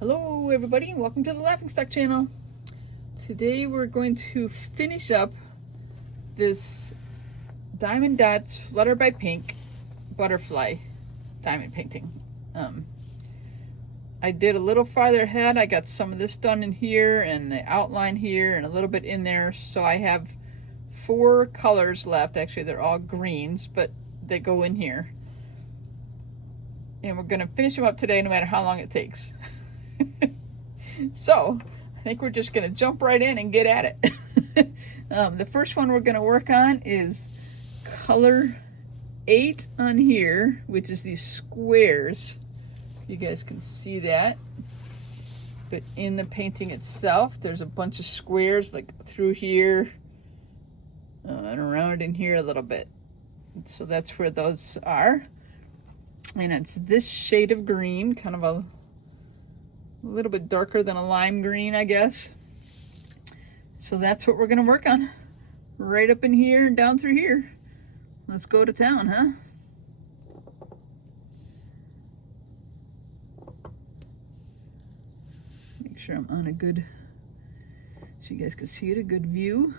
Hello everybody and welcome to the Laughingstock channel. Today we're going to finish up this Diamond Dots Flutter by Pink butterfly diamond painting. I did a little farther ahead. I got some of this done in here and the outline here and a little bit in there. So I have 4 colors left. Actually, they're all greens, but they go in here. And we're going to finish them up today no matter how long it takes. So I think we're just going to jump right in and get at it. The first one we're going to work on is color 8 on here, which is these squares. You guys can see that. But in the painting itself, there's a bunch of squares like through here and around in here a little bit. So that's where those are. And it's this shade of green, kind of a little bit darker than a lime green, I guess. So that's what we're going to work on. Right up in here and down through here. Let's go to town, huh? Make sure I'm on a good, so you guys can see it, a good view.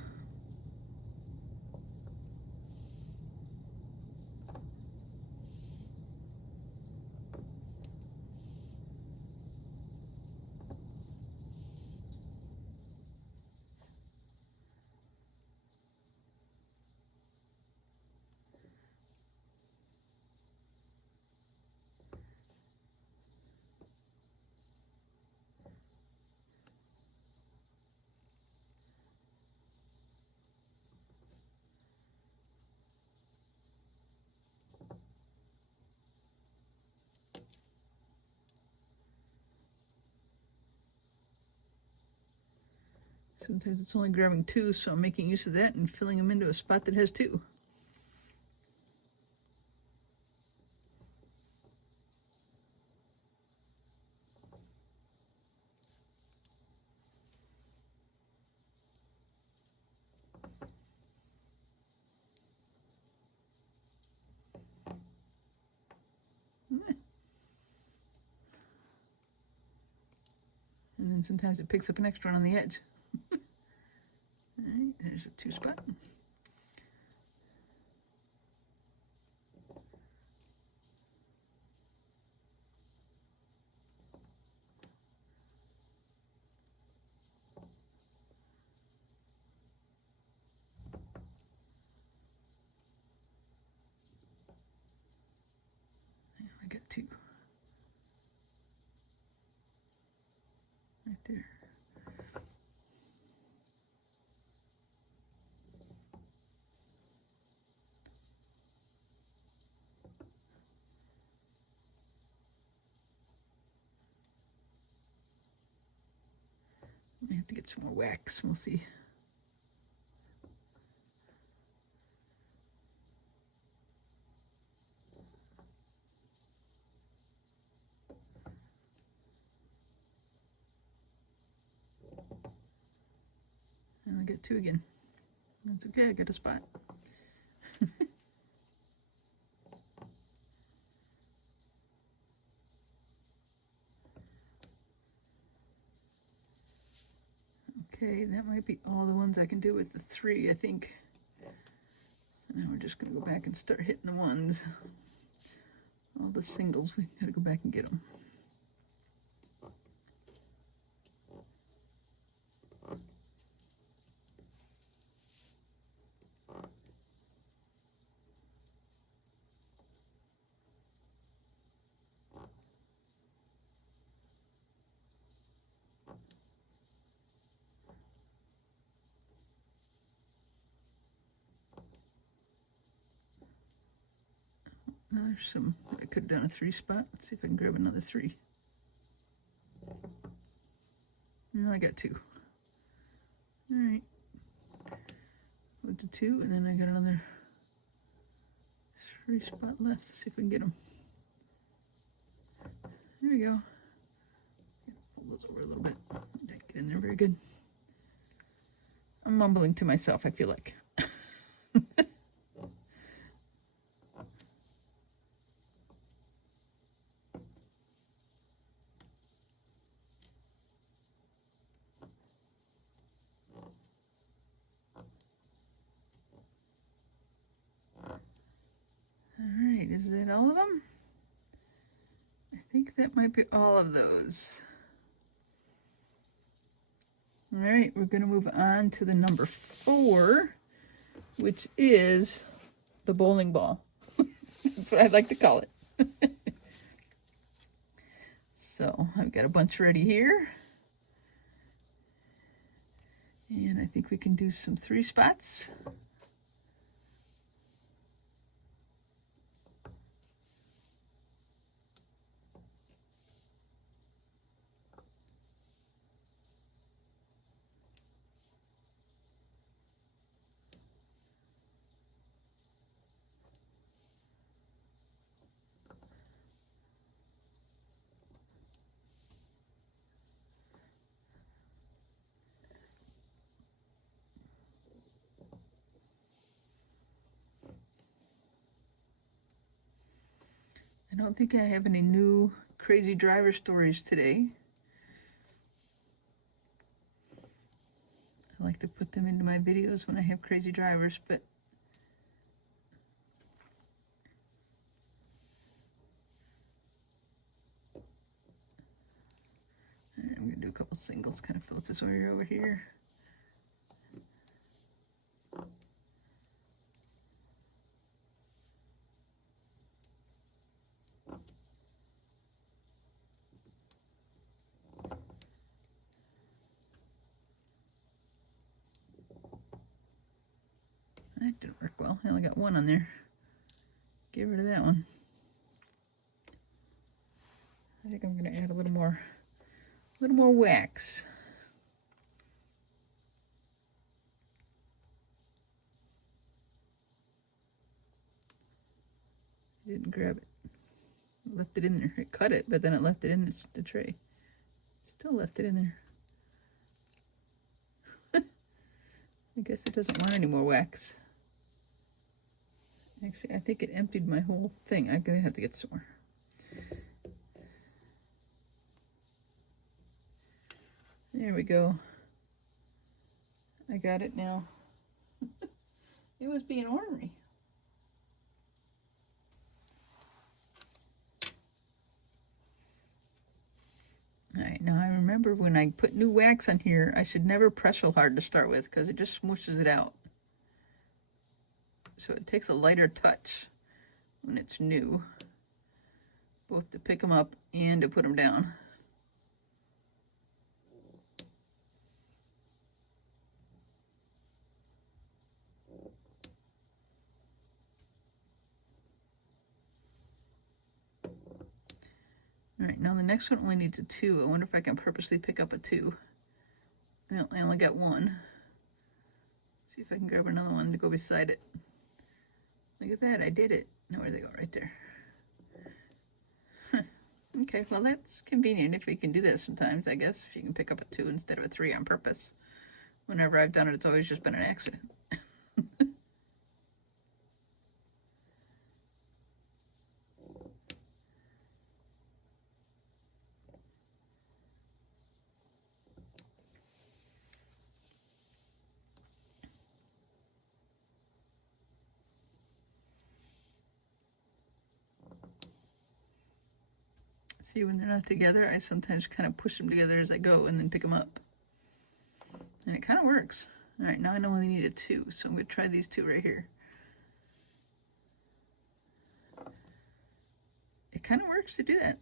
Sometimes it's only grabbing 2, so I'm making use of that and filling them into a spot that has 2. And then sometimes it picks up an extra one on the edge. All right, there's a 2 spot. I got 2. Right there. I have to get some more wax. We'll see. And I got 2 again. That's okay. I got a spot. Okay, that might be all the ones I can do with the 3, I think. So now we're just going to go back and start hitting the ones. All the singles, we've got to go back and get them. Now there's some, I could have done a 3 spot. Let's see if I can grab another 3. No, I got 2. All right. Go to 2, and then I got another 3 spot left. Let's see if we can get them. There we go. Pull those over a little bit. Didn't get in there very good. I'm mumbling to myself, I feel like. that all of them? I think that might be all of those. All right, we're going to move on to the number 4, which is the bowling ball. That's what I'd like to call it. So I've got a bunch ready here. And I think we can do some 3 spots. I don't think I have any new crazy driver stories today. I like to put them into my videos when I have crazy drivers, but I'm going to do a couple singles, kind of float this wire over here. That didn't work well. I only got 1 on there. Get rid of that one. I think I'm going to add a little more wax. I didn't grab it. Left it in there. It cut it, but then it left it in the tray. Still left it in there. I guess it doesn't want any more wax. Actually, I think it emptied my whole thing. I'm gonna have to get some more. There we go. I got it now. It was being ornery. Alright, now I remember when I put new wax on here, I should never press real hard to start with because it just smooshes it out. So it takes a lighter touch when it's new, both to pick them up and to put them down. All right, now the next one only needs a 2. I wonder if I can purposely pick up a 2. Well, I only got 1. See if I can grab another one to go beside it. Look at that, I did it. Now where they go? Right there. Huh. Okay, well that's convenient if you can do that sometimes, I guess. If you can pick up a 2 instead of a 3 on purpose. Whenever I've done it, it's always just been an accident. See, when they're not together, I sometimes kind of push them together as I go and then pick them up. And it kind of works. All right, now I know I need a 2, so I'm going to try these 2 right here. It kind of works to do that.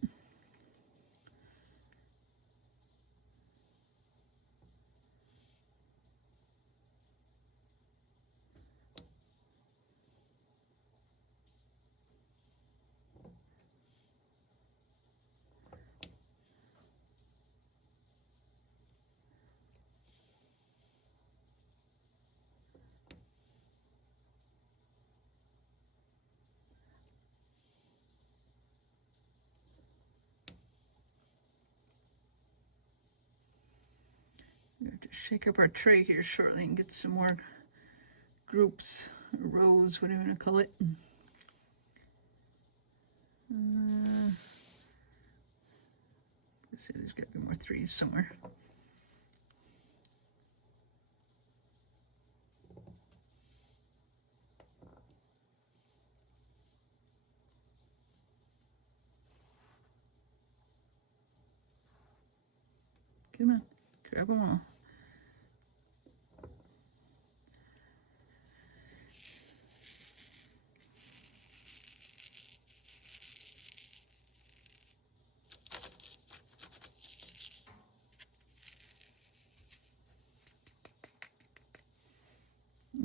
We have to shake up our tray here shortly and get some more groups, or rows, whatever you want to call it. Let's see, there's got to be more 3s somewhere. Come on, grab them all.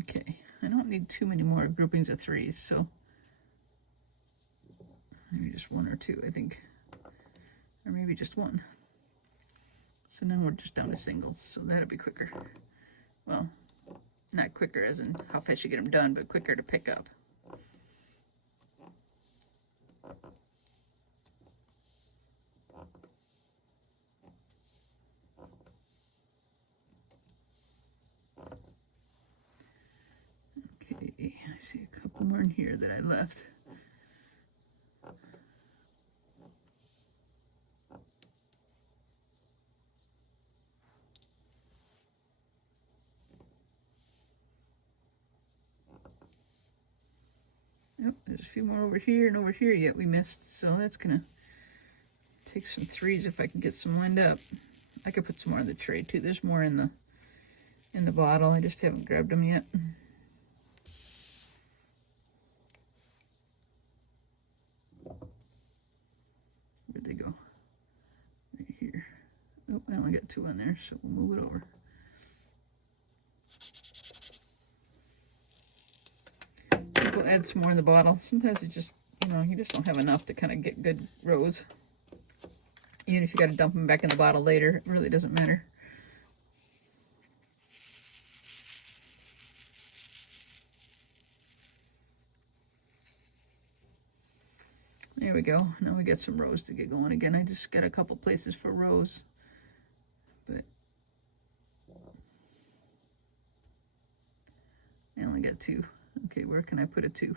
Okay, I don't need too many more groupings of threes, so maybe just one or two, I think, or maybe just one. So now we're just down to singles, so that'll be quicker. Well, not quicker as in how fast you get them done, but quicker to pick up. Okay, I see a couple more in here that I left. Yep, there's a few more over here and over here yet we missed, so that's gonna take some threes if I can get some lined up. I could put some more in the tray too. There's more in the bottle. I just haven't grabbed them yet. Where'd they go? Right here. Oh, I only got two on there, so we'll move it over. We'll add some more in the bottle. Sometimes it just, you just don't have enough to kind of get good rows. Even if you got to dump them back in the bottle later, it really doesn't matter. There we go. Now we got some rows to get going again. I just got a couple places for rows, but I only got two. Okay, where can I put a two?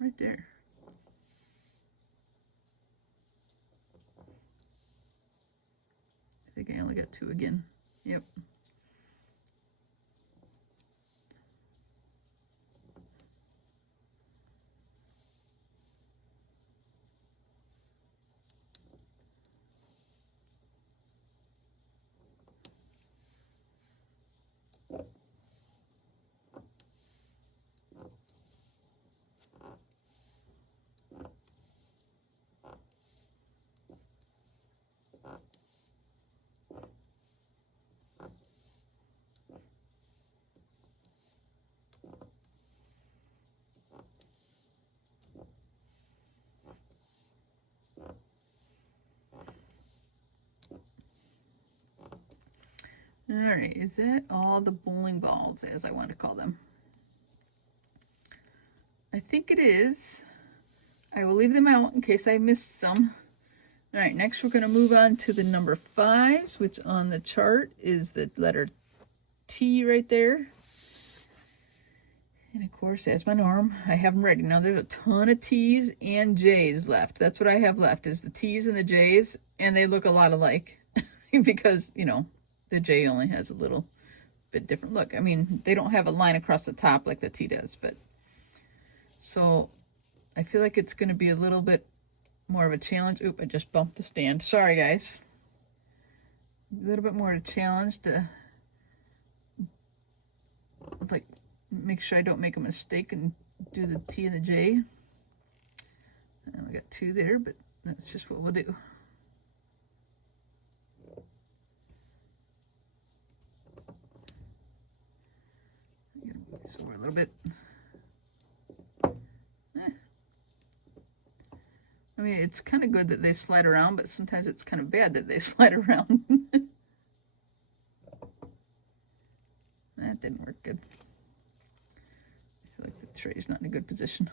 Right there. I think I only got two again. Yep. All right, is that all the bowling balls, as I want to call them? I think it is. I will leave them out in case I missed some. All right, next we're going to move on to the number 5s, which on the chart is the letter T right there. And of course, as my norm, I have them ready. Now there's a ton of T's and J's left. That's what I have left, is the T's and the J's, and they look a lot alike because, the J only has a little bit different look. I mean, they don't have a line across the top like the T does, but so I feel like it's going to be a little bit more of a challenge. Oop, I just bumped the stand. Sorry, guys. A little bit more of a challenge to, like, make sure I don't make a mistake and do the T and the J. And we got 2 there, but that's just what we'll do. I'm gonna move this over a little bit. I mean, it's kind of good that they slide around, but sometimes it's kind of bad that they slide around. That didn't work good. I feel like the tray is not in a good position.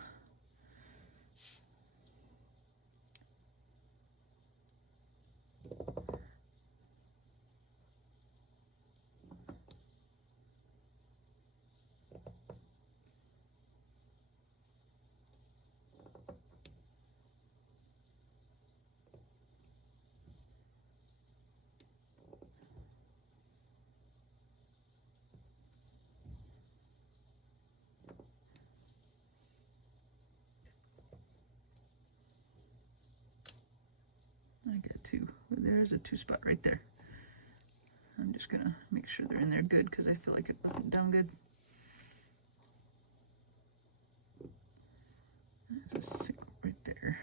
I got 2. There's a 2 spot right there. I'm just gonna make sure they're in there good because I feel like it wasn't done good. Just stick right there.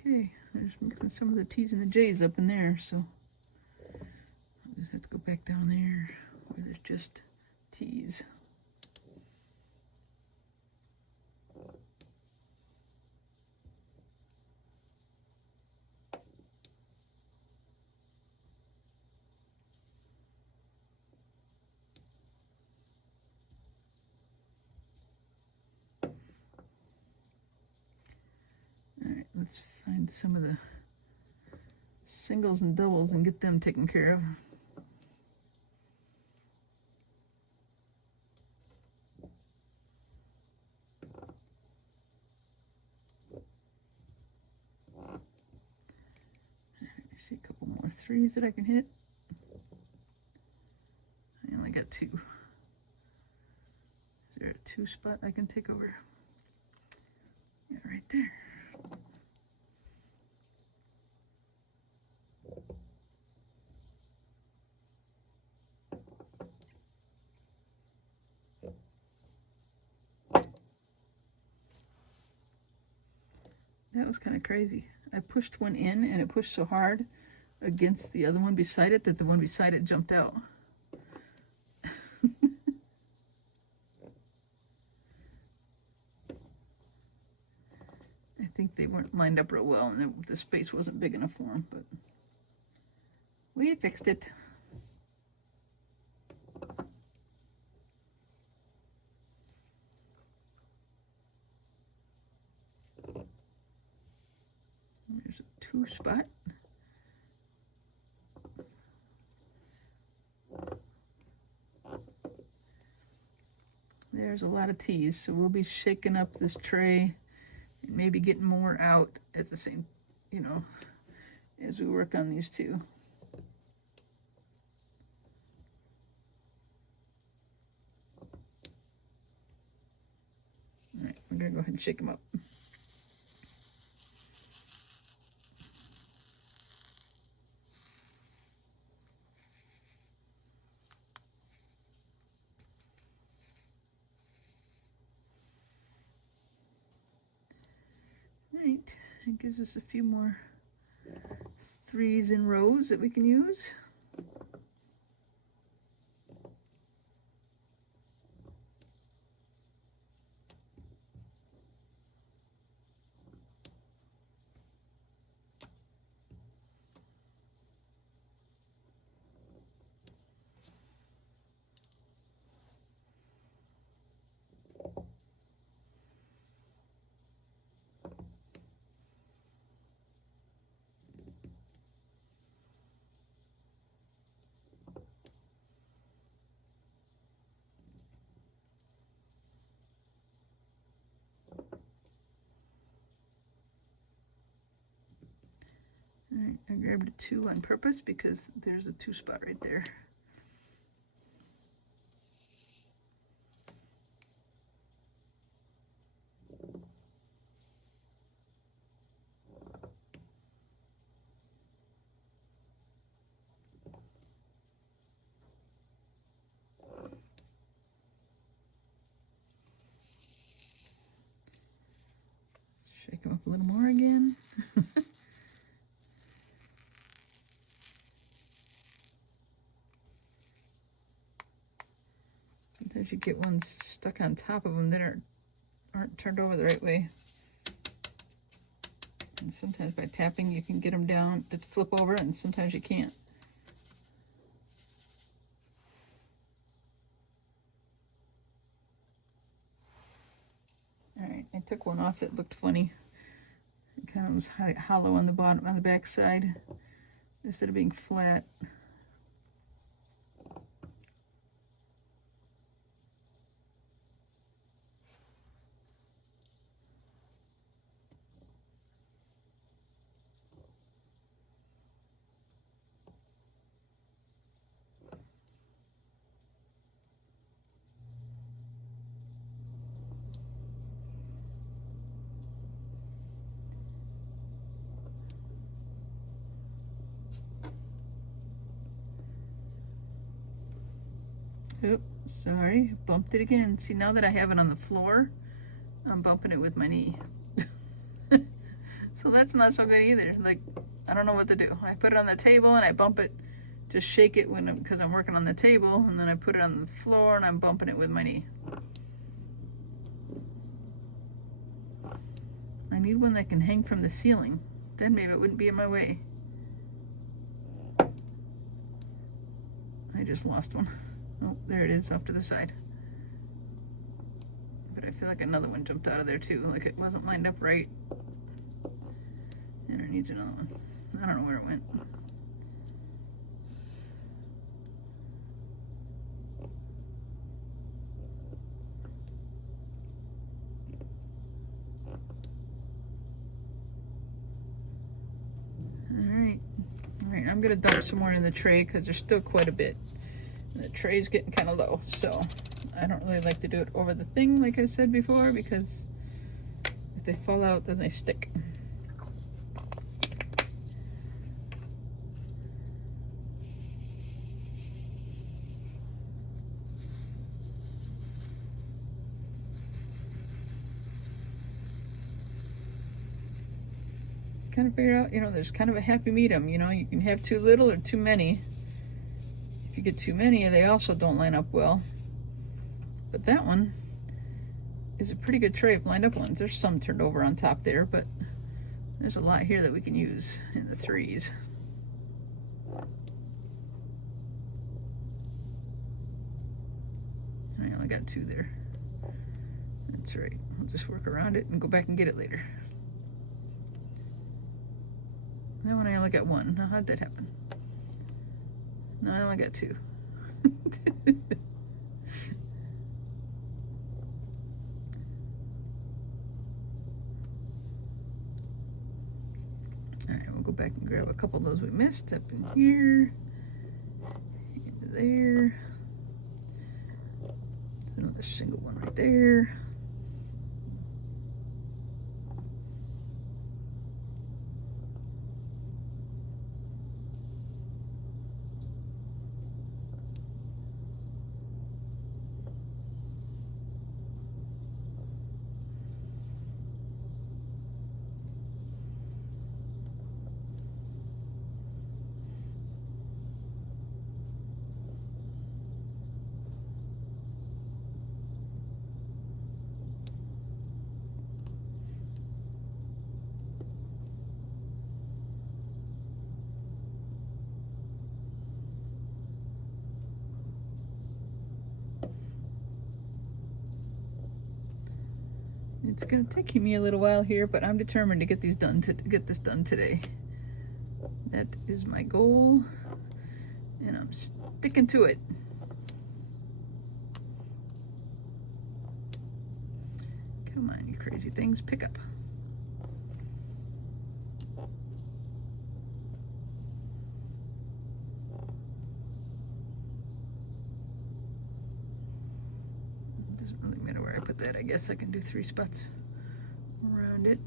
Okay, I'm just mixing some of the T's and the J's up in there, so I'll just have to go back down there where there's just T's. Alright, let's find some of the singles and doubles and get them taken care of. I see a couple more threes that I can hit. I only got two. Is there a two spot I can take over? Yeah, right there. That was kind of crazy. I pushed one in and it pushed so hard against the other one beside it that the one beside it jumped out. I think they weren't lined up real well and the space wasn't big enough for them, but we fixed it. There's a two spot. There's a lot of T's, so we'll be shaking up this tray and maybe getting more out at the same, you know, as we work on these two. All right, we're gonna go ahead and shake them up. Right, it gives us a few more threes in rows that we can use. All right, I grabbed a two on purpose because there's a two spot right there. Shake them up a little more again. Sometimes you get ones stuck on top of them that aren't turned over the right way. And sometimes by tapping you can get them down to flip over, and sometimes you can't. All right, I took one off that looked funny. It kind of was hollow on the bottom, on the back side. instead of being flat. Oops, sorry, bumped it again. See, now that I have it on the floor, I'm bumping it with my knee. So that's not so good either. Like, I don't know what to do. I put it on the table and I bump it, just shake it because I'm working on the table, and then I put it on the floor and I'm bumping it with my knee. I need one that can hang from the ceiling. Then maybe it wouldn't be in my way. I just lost one. Oh, there it is off to the side. But I feel like another one jumped out of there too, like it wasn't lined up right. And it needs another one. I don't know where it went. All right, I'm gonna dump some more in the tray because there's still quite a bit. And the tray's getting kind of low, so I don't really like to do it over the thing like I said before, because if they fall out, then they stick. Kind of figure out, there's kind of a happy medium. You can have too little or too many. If you get too many, they also don't line up well. But that one is a pretty good tray of lined up ones. There's some turned over on top there, but there's a lot here that we can use in the threes. I only got two there. That's right. I'll just work around it and go back and get it later. That one I only got one. Now, how'd that happen? No, I only got two. Alright, we'll go back and grab a couple of those we missed up in here. Into there. There's another single one right there. It's gonna take me a little while here, but I'm determined to get these done get this done today. That is my goal, and I'm sticking to it. Come on, you crazy things, pick up. Doesn't really matter where I put that. I guess I can do 3 spots around it.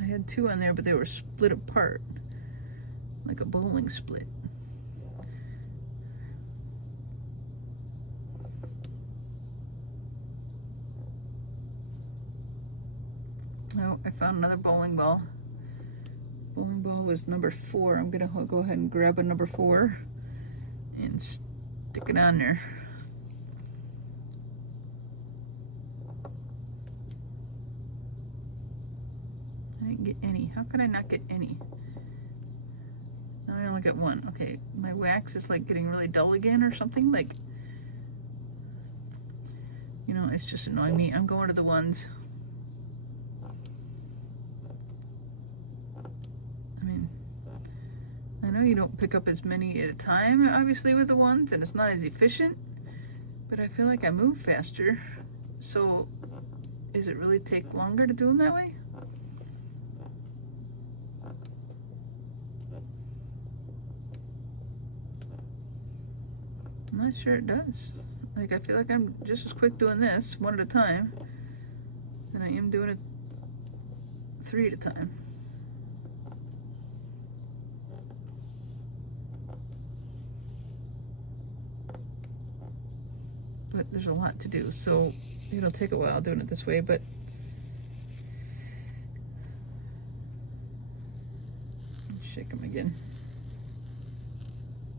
I had 2 on there, but they were split apart, like a bowling split. Oh, I found another bowling ball. Bowling ball was number 4. I'm gonna go ahead and grab a number 4 and stick it on there. I didn't get any. How could I not get any? I only got one. Okay, my wax is like getting really dull again or something. Like, you know, it's just annoying me. I'm going to the ones. I mean, I know you don't pick up as many at a time, obviously, with the ones, and it's not as efficient, but I feel like I move faster. So, does it really take longer to do them that way? I'm not sure it does. Like, I feel like I'm just as quick doing this one at a time than I am doing it 3 at a time. But there's a lot to do, so it'll take a while doing it this way, but shake them again.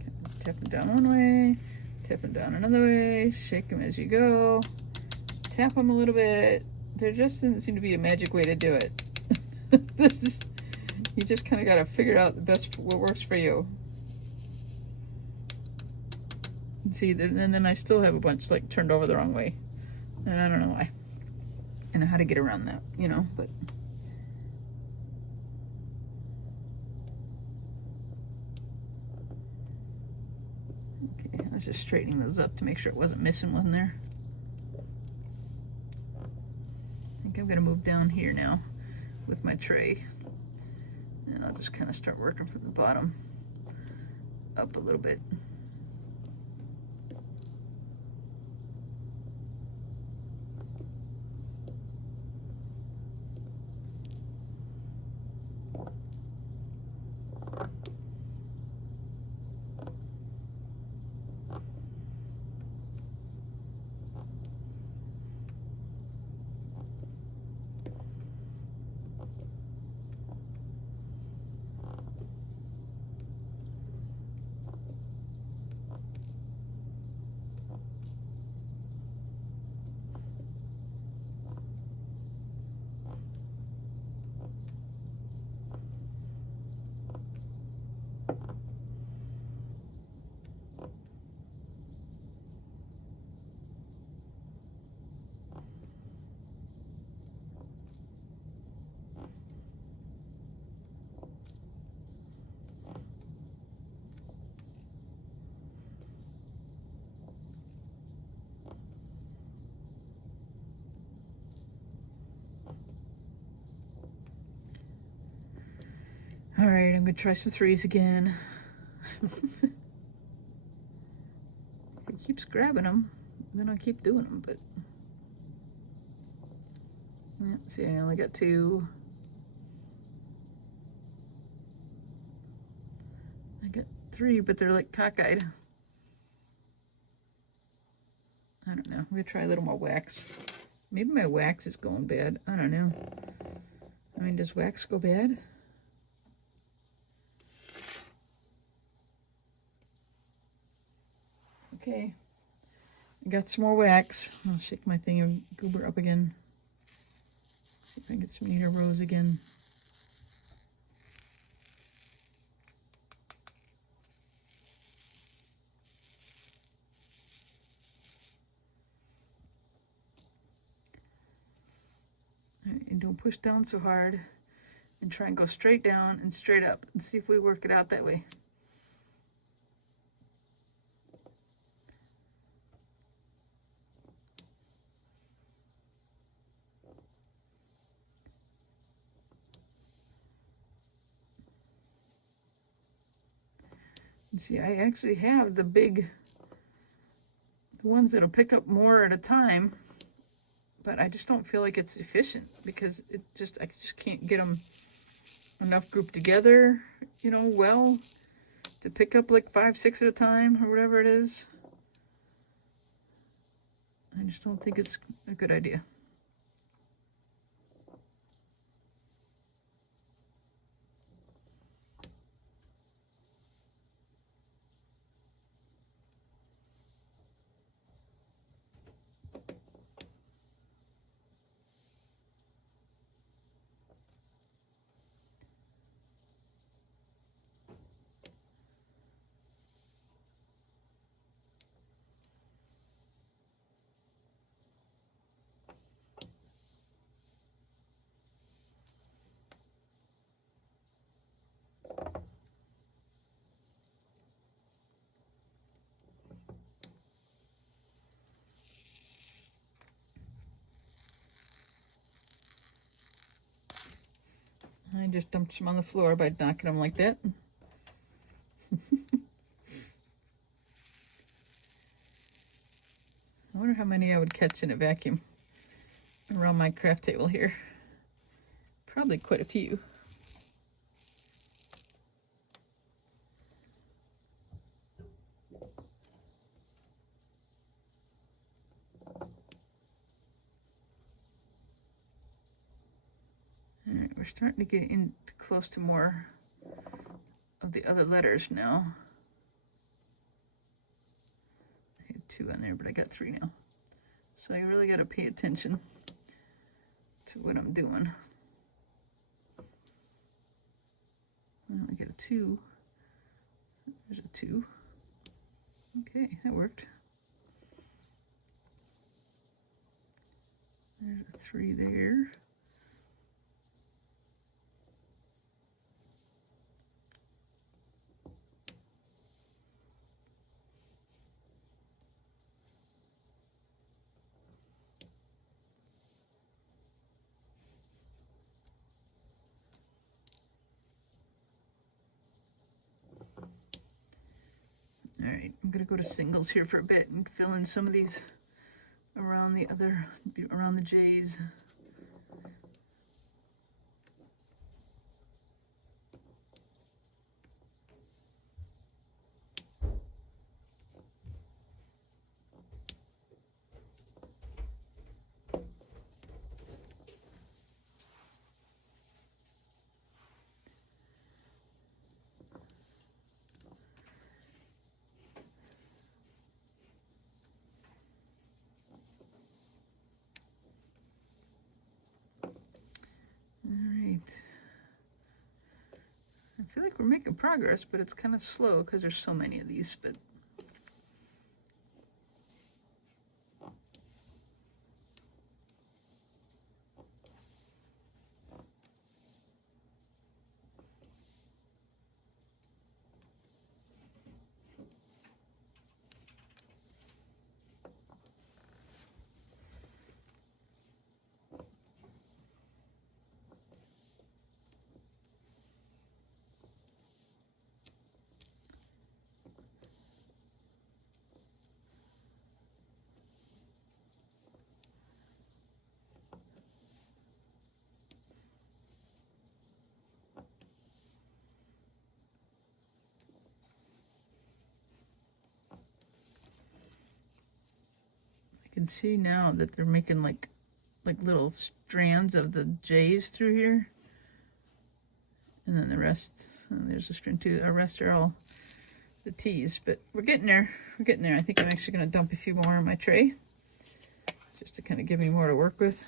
Okay, tap them down one way, tap them down another way, shake them as you go, tap them a little bit. There just doesn't seem to be a magic way to do it. This is, you just kind of got to figure out the best, what works for you. See, and then I still have a bunch like turned over the wrong way, and I don't know why. I know how to get around that, you know, but okay, I was just straightening those up to make sure it wasn't missing one there. I think I'm gonna move down here now with my tray, and I'll just kind of start working from the bottom up a little bit. All right, I'm gonna try some 3s again. It keeps grabbing them, then I'll keep doing them, but yeah, see, I only got 2. I got 3, but they're like cockeyed. I don't know. I'm gonna try a little more wax. Maybe my wax is going bad. I don't know. I mean, does wax go bad? Okay, I got some more wax. I'll shake my thing of goober up again. See if I can get some neater rows again. All right, and don't push down so hard, and try and go straight down and straight up, and see if we work it out that way. See, I actually have the ones that'll pick up more at a time, but I just don't feel like it's efficient because I just can't get them enough grouped together, you know, well, to pick up like 5, 6 at a time or whatever it is. I just don't think it's a good idea. just dumped some on the floor by knocking them like that. I wonder how many I would catch in a vacuum around my craft table here. Probably quite a few. All right, we're starting to get in close to more of the other letters now. I had 2 on there, but I got 3 now. So I really got to pay attention to what I'm doing. Well, I got a 2. There's a 2. Okay, that worked. There's a 3 there. All right, I'm gonna go to singles here for a bit and fill in some of these around the J's. I feel like we're making progress, but it's kind of slow because there's so many of these, but I can see now that they're making like little strands of the J's through here. And then the rest, there's a string too. The rest are all the T's, but we're getting there. We're getting there. I think I'm actually going to dump a few more in my tray just to kind of give me more to work with.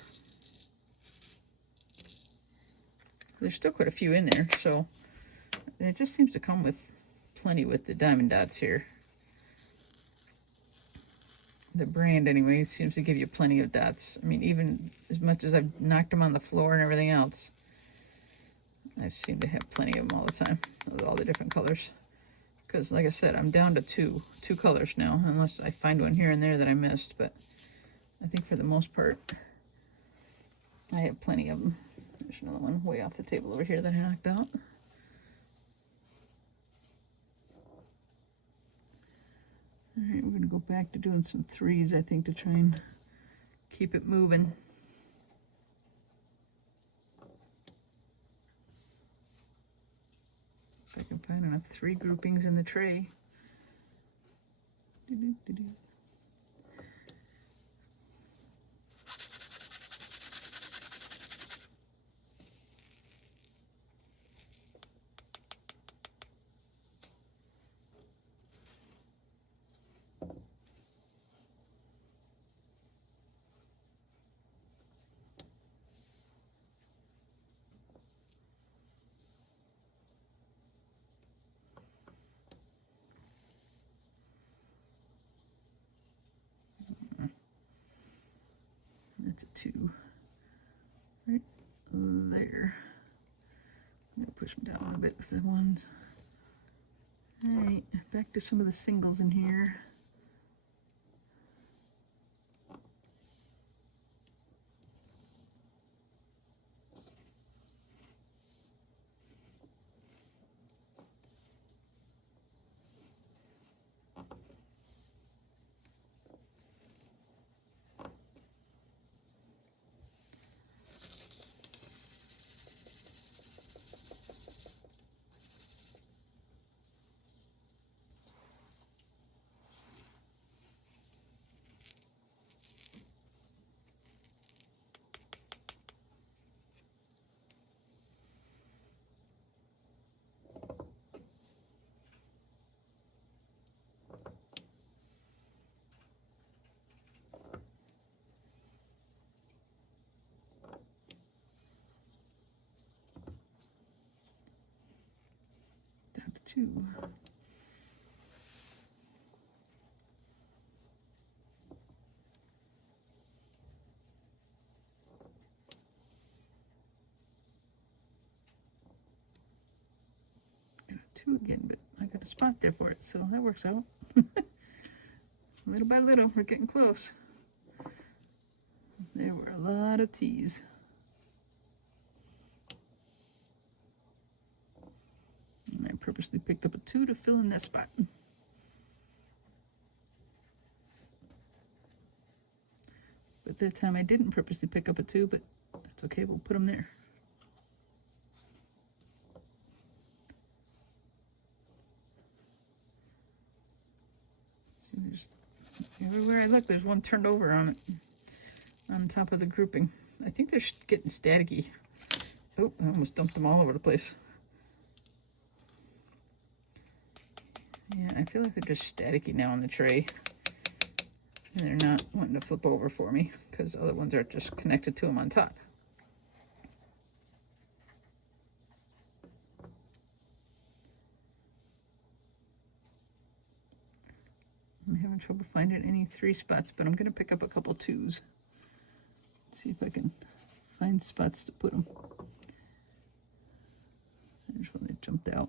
There's still quite a few in there, so it just seems to come with plenty with the diamond dots here. The brand anyway seems to give you plenty of dots. I mean, even as much as I've knocked them on the floor and everything else, I seem to have plenty of them all the time with all the different colors. Because like I said, I'm down to two colors now, unless I find one here and there that I missed. But I think for the most part, I have plenty of them. There's another one way off the table over here that I knocked out. All right, we're going to go back to doing some 3s, I think, to try and keep it moving. If I can find enough 3 groupings in the tray. That's a 2 right there. I'm gonna push them down a little bit with the ones. All right, back to some of the singles in here. 2. And a 2 again, but I got a spot there for it, so that works out. Little by little, we're getting close. There were a lot of T's. And I purposely picked up a 2 to fill in that spot. But that time I didn't purposely pick up a 2, but that's okay, we'll put them there. See, there's everywhere I look, there's one turned over on it, on top of the grouping. I think they're getting staticky. Oh, I almost dumped them all over the place. Yeah, I feel like they're just staticky now on the tray. And they're not wanting to flip over for me because other ones are just connected to them on top. I'm having trouble finding any 3 spots, but I'm going to pick up a couple 2s. See if I can find spots to put them. There's one that jumped out.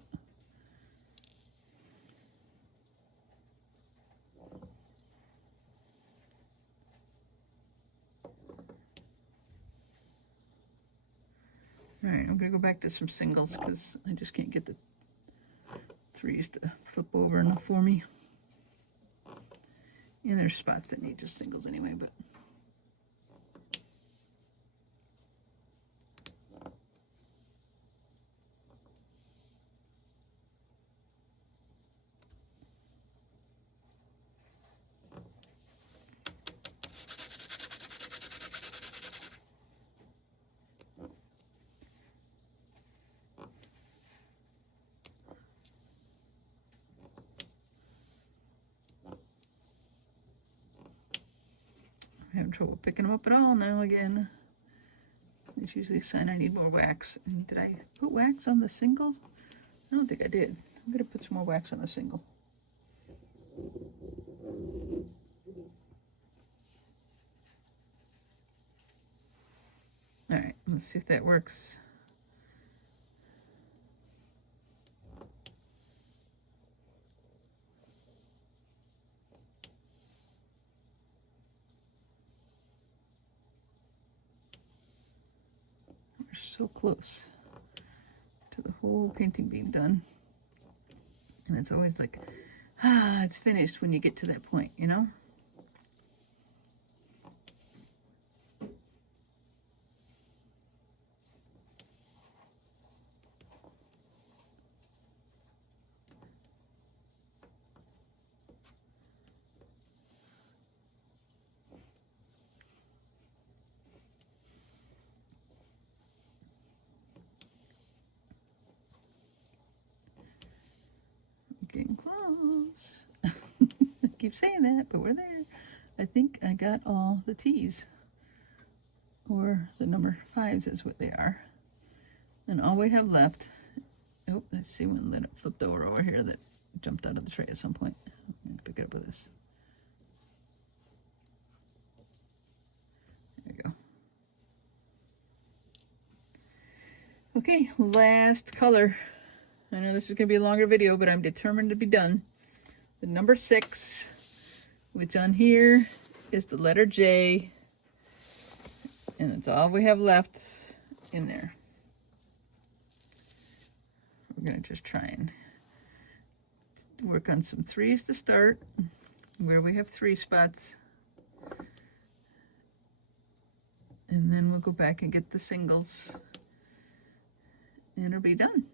All right, I'm going to go back to some singles because I just can't get the 3s to flip over enough for me. And there's spots that need just singles anyway, but I'm having trouble picking them up at all now again. It's usually a sign I need more wax. And did I put wax on the single? I don't think I did. I'm going to put some more wax on the single. All right, let's see if that works. We're so close to the whole painting being done. And it's always like, it's finished when you get to that point, you know? Getting close. I keep saying that, but we're there. I think I got all the T's, or the number 5s is what they are. And all we have left, oh, let's see one that flipped over here that jumped out of the tray at some point. I'm going to pick it up with this. There we go. Okay, last color. I know this is going to be a longer video, but I'm determined to be done. The number 6, which on here is the letter J, and that's all we have left in there. We're going to just try and work on some 3s to start, where we have 3 spots. And then we'll go back and get the singles, and it'll be done.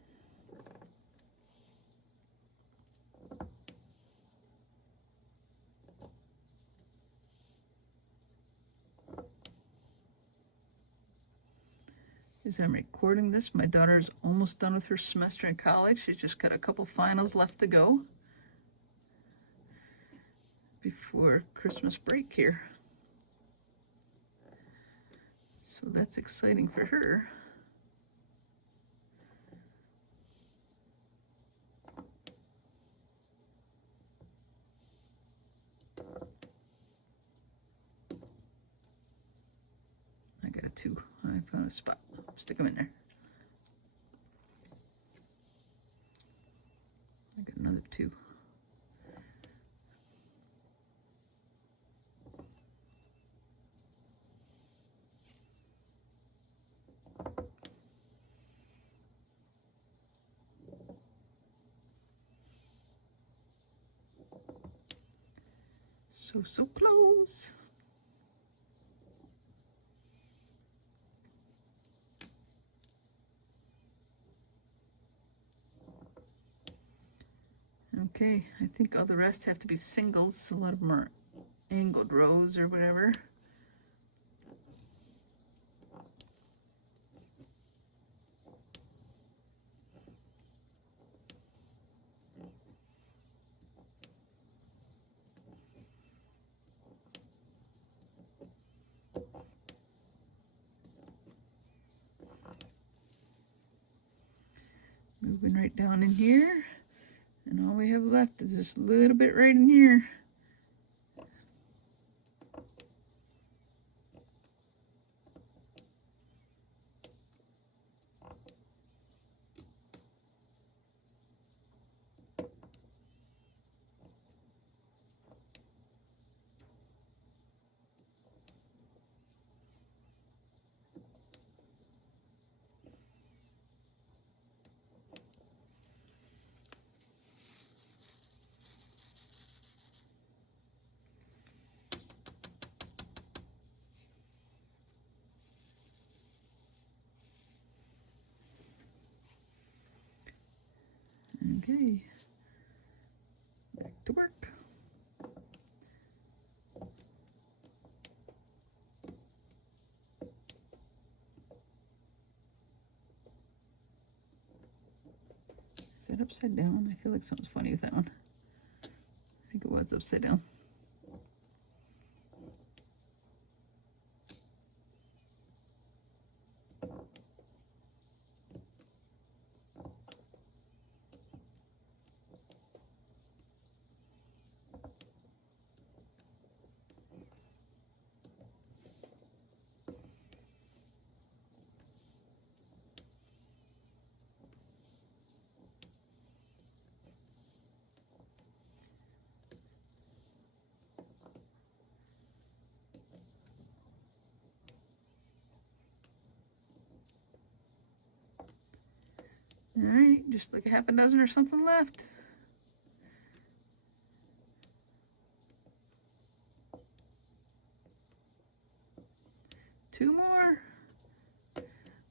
As I'm recording this, my daughter's almost done with her semester in college. She's just got a couple finals left to go before Christmas break here. So that's exciting for her. got 2. I found a spot. Stick them in there. I got another 2. So close. Okay, I think all the rest have to be singles, so a lot of them are angled rows or whatever. Moving right down in here, and all we have left is this little bit right in here. Okay, back to work. Is that upside down? I feel like something's funny with that one. I think it was upside down. All right, just like a half a dozen or something left. Two more.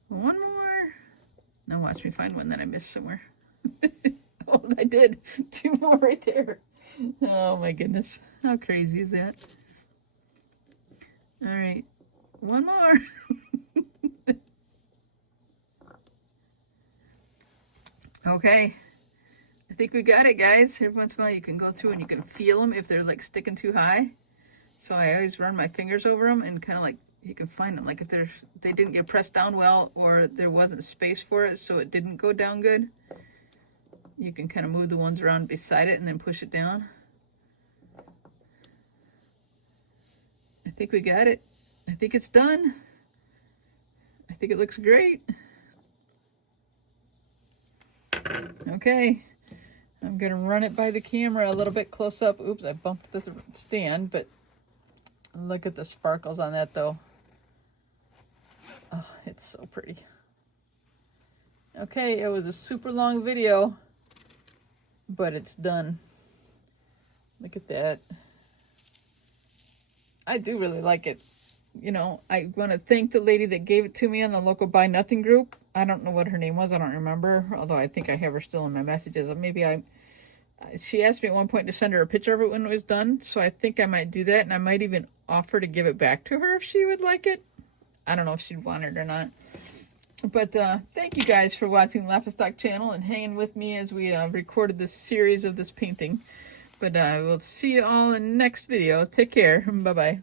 One more. Now watch me find one that I missed somewhere. Oh, I did. 2 more right there. Oh my goodness. How crazy is that? All right, one more. Okay, I think we got it, guys. Every once in a while you can go through and you can feel them if they're like sticking too high. So I always run my fingers over them and kind of like, you can find them. Like if they didn't get pressed down well, or there wasn't space for it so it didn't go down good, you can kind of move the ones around beside it and then push it down. I think we got it. I think it's done. I think it looks great. Okay, I'm gonna run it by the camera a little bit close up. Oops, I bumped this stand, but look at the sparkles on that though. Oh, it's so pretty. Okay, it was a super long video, but it's done. Look at that. I do really like it. You know, I want to thank the lady that gave it to me on the local Buy Nothing group. I don't know what her name was. I don't remember, although I think I have her still in my messages. Maybe she asked me at one point to send her a picture of it when it was done, so I think I might do that, and I might even offer to give it back to her if she would like it. I don't know if she'd want it or not. But thank you guys for watching Laugh and Stock channel and hanging with me as we recorded this series of this painting. But we'll see you all in the next video. Take care. Bye-bye.